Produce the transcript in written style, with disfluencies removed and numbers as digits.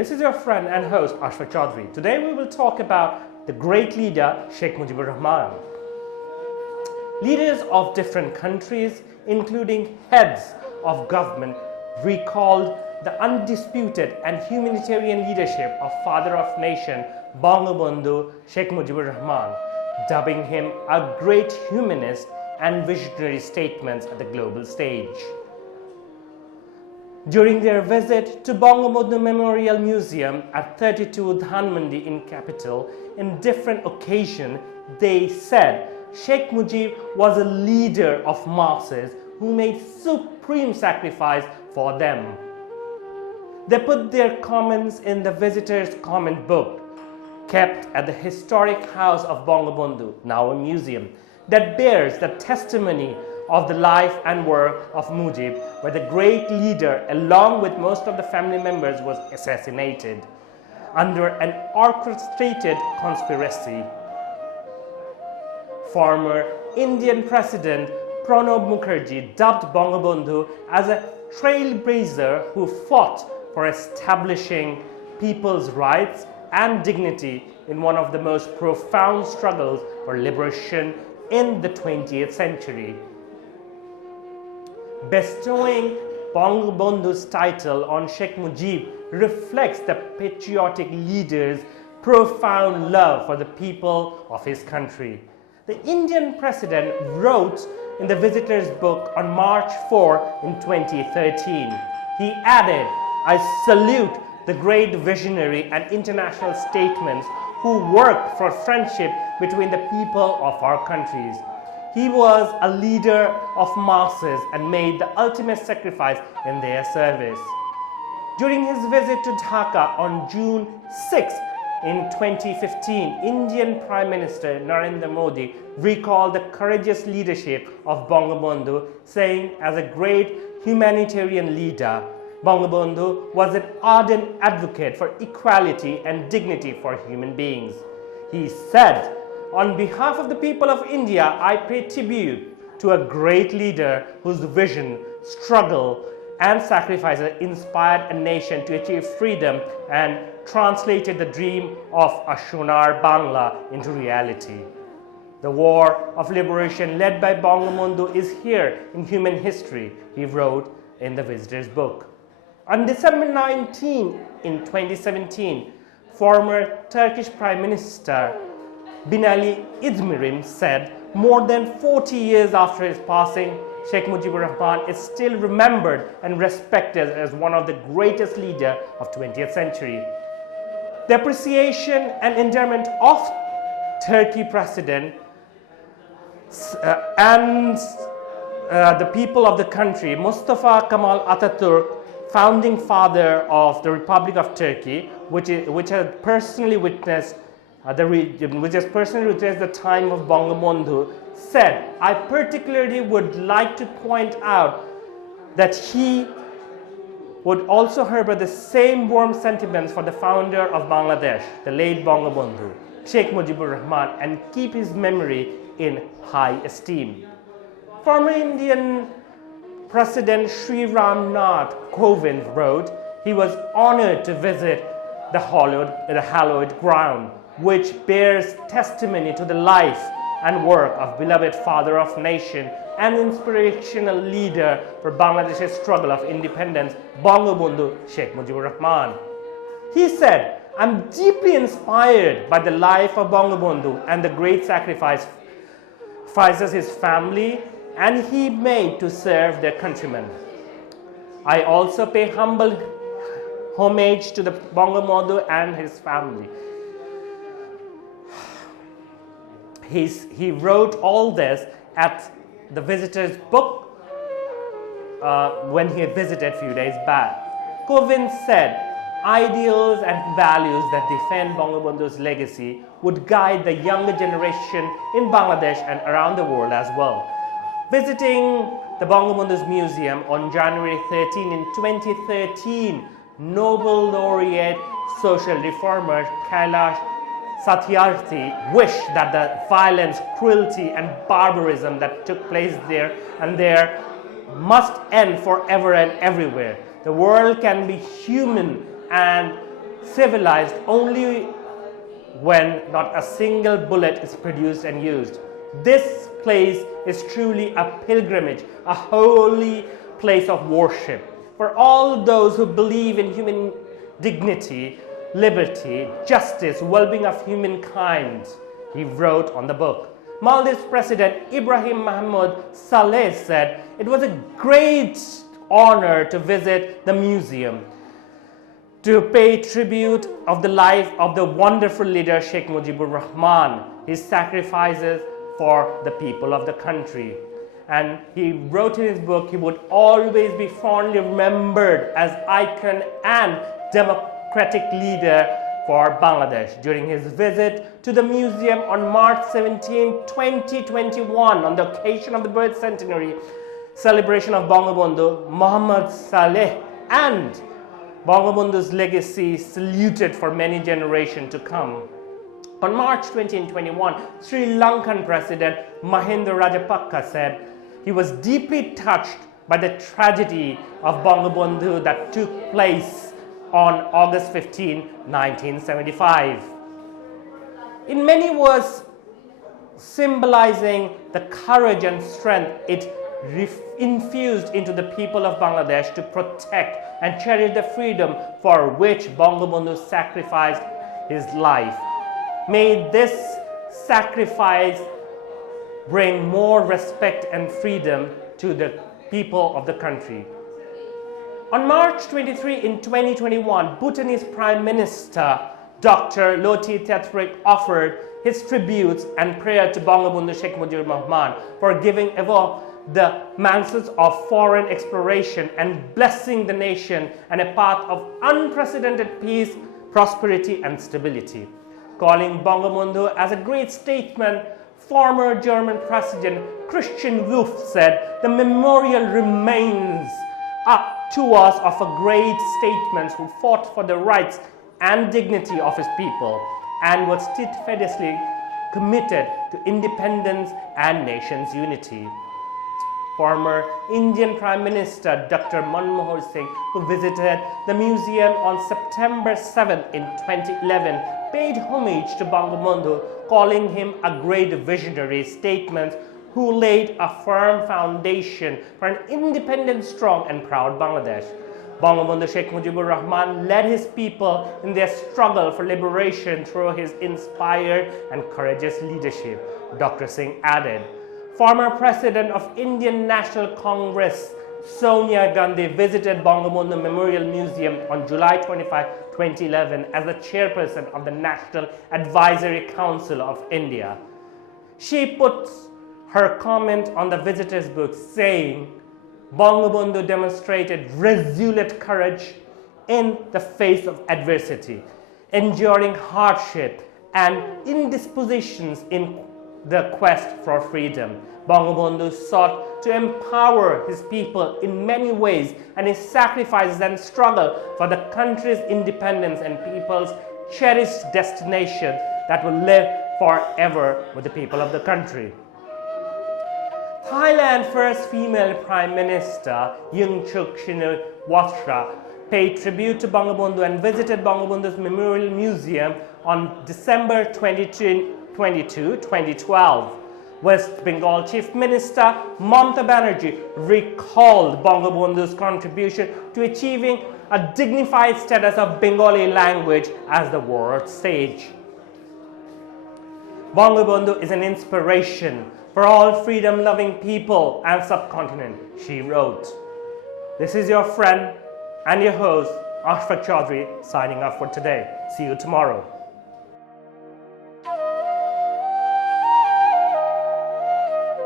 this is your friend and host Ashfaq Chaudhary. Today we will talk about the great leader Sheikh Mujibur Rahman. Leaders of different countries, including heads of government, recalled the undisputed and humanitarian leadership of Father of Nation Bangabandhu Sheikh Mujibur Rahman, dubbing him a great humanist and visionary statements at the global stage. During their visit to Bangabandhu Memorial Museum at 32 Dhanmandi in capital, in different occasions, they said Sheikh Mujib was a leader of masses who made supreme sacrifice for them. They put their comments in the visitors' comment book, kept at the historic house of Bangabandhu, now a museum, that bears the testimony of the life and work of Mujib, where the great leader, along with most of the family members, was assassinated under an orchestrated conspiracy. Former Indian President Pranab Mukherjee dubbed Bangabandhu as a trailblazer who fought for establishing people's rights and dignity in one of the most profound struggles for liberation in the 20th century. Bestowing Bangabandhu's title on Sheikh Mujib reflects the patriotic leader's profound love for the people of his country. The Indian president wrote in the visitor's book on March 4 in 2013. He added, "I salute the great visionary and international statesmen who worked for friendship between the people of our countries. He was a leader of masses and made the ultimate sacrifice in their service." During his visit to Dhaka on June 6 in 2015, Indian Prime Minister Narendra Modi recalled the courageous leadership of Bangabandhu, saying, as a great humanitarian leader, Bangabandhu was an ardent advocate for equality and dignity for human beings. He said, "On behalf of the people of India, I pay tribute to a great leader whose vision, struggle, and sacrifices inspired a nation to achieve freedom and translated the dream of a Sonar Bangla into reality. The war of liberation led by Bangabandhu is here in human history," he wrote in the visitor's book. On December 19 in 2017, former Turkish Prime Minister Binali Yildirim said, "More than 40 years after his passing, Sheikh Mujibur Rahman is still remembered and respected as one of the greatest leaders of 20th century." The appreciation and endearment of Turkey President and the people of the country, Mustafa Kemal Atatürk, founding father of the Republic of Turkey, which has personally witnessed the time of Bangabandhu, said, "I particularly would like to point out that he would also harbor the same warm sentiments for the founder of Bangladesh, the late Bangabandhu, Sheikh Mujibur Rahman, and keep his memory in high esteem." Former Indian President Sri Ram Nath Kovind wrote, he was honored to visit the hallowed ground, which bears testimony to the life and work of beloved Father of Nation and inspirational leader for Bangladesh's struggle of independence, Bangabandhu Sheikh Mujibur Rahman. He said, "I'm deeply inspired by the life of Bangabandhu and the great sacrifices his family and he made to serve their countrymen. I also pay humble homage to the Bangabandhu and his family." He wrote all this at the visitor's book when he visited a few days back. Kovind said, "Ideals and values that defend Bangabandhu's legacy would guide the younger generation in Bangladesh and around the world as well." Visiting the Bangabandhu's museum on January 13 in 2013, Nobel laureate social reformer Kailash Satyarthi wished that the violence, cruelty, and barbarism that took place there must end forever and everywhere. The world can be human and civilized only when not a single bullet is produced and used. This place is truly a pilgrimage, a holy place of worship for all those who believe in human dignity, liberty, justice, well-being of humankind, he wrote on the book. Maldives President Ibrahim Mahmoud Saleh said, "It was a great honor to visit the museum, to pay tribute of the life of the wonderful leader Sheikh Mujibur Rahman, his sacrifices for the people of the country." And he wrote in his book, he would always be fondly remembered as icon and democratic leader for Bangladesh. During his visit to the museum on March 17, 2021, on the occasion of the birth centenary celebration of Bangabandhu, Muhammad Saleh and Bangabandhu's legacy saluted for many generations to come. On March 2021, Sri Lankan President Mahinda Rajapaksa said he was deeply touched by the tragedy of Bangabandhu that took place on August 15, 1975. In many words, symbolizing the courage and strength it infused into the people of Bangladesh to protect and cherish the freedom for which Bangabandhu sacrificed his life. May this sacrifice bring more respect and freedom to the people of the country. On March 23 in 2021, Bhutanese Prime Minister Dr. Loti Tethrik offered his tributes and prayer to Bangabandhu Sheikh Mujibur Rahman for giving ever the mansions of foreign exploration and blessing the nation and a path of unprecedented peace, prosperity and stability. Calling Bangabandhu as a great statesman, former German President Christian Wolff said, "The memorial remains up to us of a great statesman who fought for the rights and dignity of his people and was steadfastly committed to independence and nation's unity." Former Indian Prime Minister Dr. Manmohan Singh, who visited the museum on September 7 in 2011, paid homage to Bangabandhu, calling him a great visionary statesman who laid a firm foundation for an independent, strong and proud Bangladesh. Bangabandhu Sheikh Mujibur Rahman led his people in their struggle for liberation through his inspired and courageous leadership. Dr. Singh added, former President of Indian National Congress Sonia Gandhi visited Bangabandhu Memorial Museum on July 25, 2011 as the chairperson of the National Advisory Council of India. She puts her comment on the visitor's book saying, Bangabandhu demonstrated resolute courage in the face of adversity, enduring hardship and indispositions in the quest for freedom. Bangabandhu sought to empower his people in many ways, and his sacrifices and struggle for the country's independence and people's cherished destination that will live forever with the people of the country. Thailand's first female Prime Minister, Yingluck Shinawatra, paid tribute to Bangabandhu and visited Bangabandhu's Memorial Museum on December 22, 2012. West Bengal Chief Minister Mamata Banerjee recalled Bangabandhu's contribution to achieving a dignified status of Bengali language as the world stage. Bangabandhu is an inspiration for all freedom-loving people and subcontinent, she wrote. This is your friend and your host, Ashfaq Chaudhry, signing off for today. See you tomorrow.